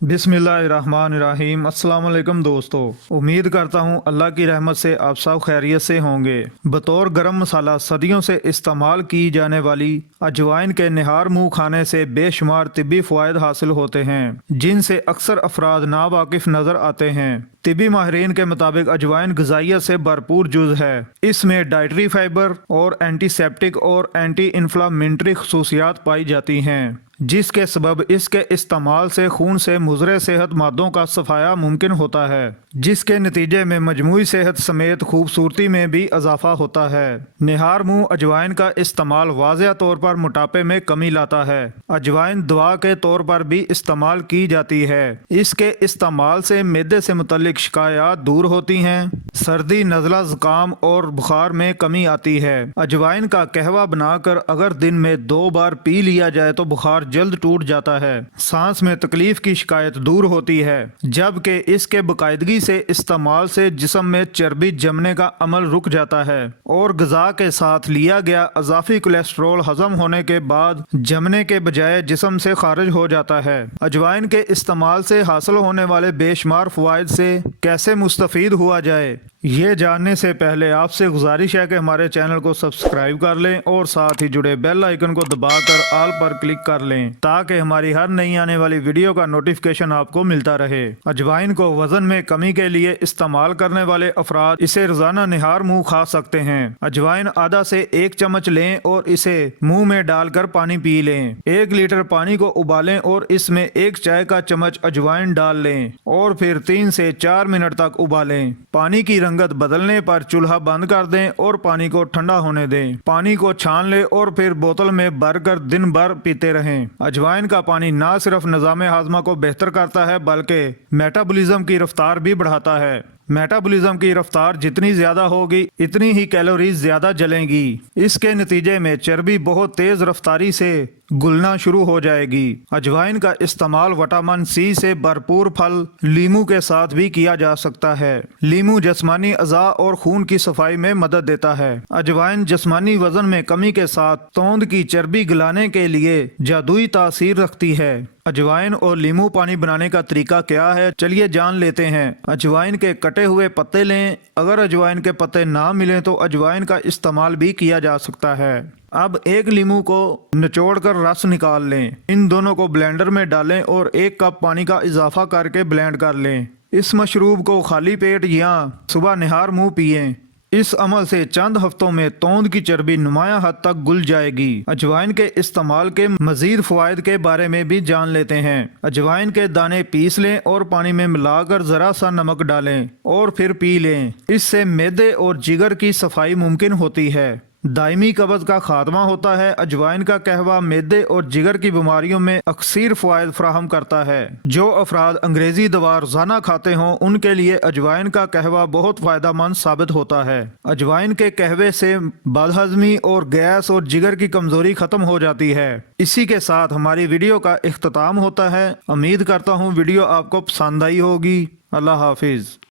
बिस्मिल्लाहिर्रहमानिर्रहीम। अस्सलाम वालेकुम दोस्तों, उम्मीद करता हूँ अल्लाह की रहमत से आप सब खैरियत से होंगे। बतौर गरम मसाला सदियों से इस्तेमाल की जाने वाली अजवाइन के निहार मुँह खाने से बेशुमार तिब्बी फ़वाइद हासिल होते हैं, जिनसे अक्सर अफराद नावाकिफ नज़र आते हैं। तिब्बी माहिरीन के मुताबिक अजवाइन ग़िज़ाइयत से भरपूर जुज़ है। इसमें डाइटरी फाइबर और एंटीसेप्टिक और एंटी इन्फ्लामेटरी खसूसियात पाई जाती हैं, जिसके सबब इसके इस्तेमाल से खून से मुज़रे सेहत मादों का सफाया मुमकिन होता है, जिसके नतीजे में मजमूई सेहत समेत खूबसूरती में भी इजाफा होता है। निहार मुँह अजवाइन का इस्तेमाल वाज़ेह तौर पर मोटापे में कमी लाता है। अजवाइन दवा के तौर पर भी इस्तेमाल की जाती है। इसके इस्तेमाल से मैदे से मुतल्लिक शिकायत दूर होती हैं, सर्दी, नज़ला, ज़ुकाम और बुखार में कमी आती है। अजवाइन का कहवा बनाकर अगर दिन में 2 बार पी लिया जाए तो बुखार जल्द टूट जाता है। सांस में तकलीफ की शिकायत दूर होती है, जबकि इसके बाकायदगी से इस्तेमाल से जिस्म में चर्बी जमने का अमल रुक जाता है और ग़िज़ा के साथ लिया गया अज़ाफ़ी कोलेस्ट्रॉल हज़म होने के बाद जमने के बजाय जिस्म से खारिज हो जाता है। अजवाइन के इस्तेमाल से हासिल होने वाले बेशुमार फ़वाइद से कैसे मुस्तफ़ीद हुआ जाए, ये जानने से पहले आपसे गुजारिश है कि हमारे चैनल को सब्सक्राइब कर लें और साथ ही जुड़े बेल आइकन को दबाकर ऑल पर क्लिक कर लें, ताकि हमारी हर नई आने वाली वीडियो का नोटिफिकेशन आपको मिलता रहे। अजवाइन को वजन में कमी के लिए इस्तेमाल करने वाले अफराद इसे रोजाना निहार मुँह खा सकते हैं। अजवाइन आधा से 1 चम्मच लें और इसे मुँह में डालकर पानी पी लें। 1 लीटर पानी को उबालें और इसमें 1 चाय का चम्मच अजवाइन डाल लें और फिर 3 से 4 मिनट तक उबालें। पानी की रंगत बदलने पर चूल्हा बंद कर दें और पानी को ठंडा होने दें। पानी को छान लें और फिर बोतल में भरकर दिन भर पीते रहें। अजवाइन का पानी ना सिर्फ निज़ाम हाज़मा को बेहतर करता है, बल्कि मेटाबॉलिज्म की रफ्तार भी बढ़ाता है। मेटाबॉलिज्म की रफ्तार जितनी ज्यादा होगी, इतनी ही कैलोरीज ज्यादा जलेंगी। इसके नतीजे में चर्बी बहुत तेज रफ्तारी से घुलना शुरू हो जाएगी। अजवाइन का इस्तेमाल विटामिन सी से भरपूर फल लीमू के साथ भी किया जा सकता है। लीमू जिस्मानी अज़ा और खून की सफाई में मदद देता है। अजवाइन जिस्मानी वजन में कमी के साथ तोंद की चर्बी गलाने के लिए जादुई तासीर रखती है। अजवाइन और लीमू पानी बनाने का तरीका क्या है, चलिए जान लेते हैं। अजवाइन के कटे हुए पत्ते लें। अगर अजवाइन के पत्ते ना मिलें तो अजवाइन का इस्तेमाल भी किया जा सकता है। अब 1 लीमू को निचोड़कर रस निकाल लें। इन दोनों को ब्लेंडर में डालें और 1 कप पानी का इजाफा करके ब्लेंड कर लें। इस मशरूब को खाली पेट या सुबह निहार मुँह पिएं। इस अमल से चंद हफ्तों में तोंद की चर्बी नुमाया हद तक घुल जाएगी। अजवाइन के इस्तेमाल के मजीद फ़वाइद के बारे में भी जान लेते हैं। अजवाइन के दाने पीस लें और पानी में मिलाकर ज़रा सा नमक डालें और फिर पी लें। इससे मैदे और जिगर की सफाई मुमकिन होती है। दायमी कब्ज़ का खात्मा होता है। अजवाइन का कहवा मैदे और जिगर की बीमारियों में अक्सर फ़वाइद फराहम करता है। जो अफराद अंग्रेज़ी दवा रोज़ाना खाते हों, उनके लिए अजवाइन का कहवा बहुत फ़ायदेमंद साबित होता है। अजवाइन के कहवे से बदहज़मी और गैस और जिगर की कमज़ोरी ख़त्म हो जाती है। इसी के साथ हमारी वीडियो का इख्तिताम होता है। उम्मीद करता हूँ वीडियो आपको पसंद आई होगी। अल्लाह हाफिज़।